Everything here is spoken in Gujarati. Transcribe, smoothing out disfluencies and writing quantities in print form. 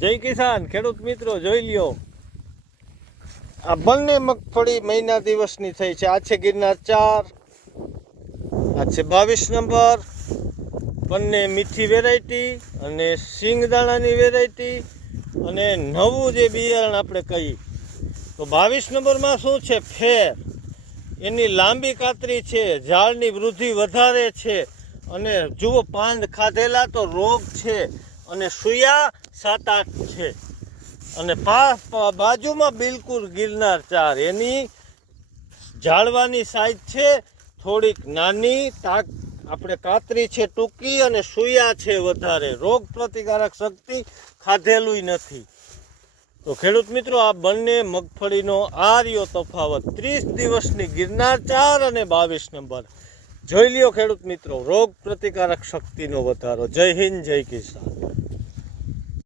જય કિસાન ખેડૂત મિત્રો જોઈ લ્યો, આ બંને મગફળી મહિના દિવસની થઈ છે. આ છે ગિરનાર 4, આ છે 22 નંબર. બંને મીઠી વેરાયટી અને સિંગદાણાની વેરાયટી અને નવું જે બિયારણ આપણે કહીએ તો 22 નંબરમાં શું છે? ફેર, એની લાંબી કાતરી છે, ઝાડની વૃદ્ધિ વધારે છે અને જુઓ પાંદ ખાધેલા તો રોગ છે અને સુયા 7-8 છે અને બાજુમાં બિલકુલ ગિરનાર 4. એની ઝાડવાની સાઈઝ છે થોડીક નાની, આપણે કાતરી છે ટૂંકી અને સુયા છે વધારે, રોગ પ્રતિકારક શક્તિ ખાધેલું નથી. તો ખેડૂત મિત્રો, આ બંને મગફળીનો આ રહ્યો તફાવત. 30 દિવસની ગિરનાર 4 અને 22 નંબર. જોઈ લ્યો ખેડૂત મિત્રો, રોગ પ્રતિકારક શક્તિનો વધારો. જય હિન્દ, જય કિસાન.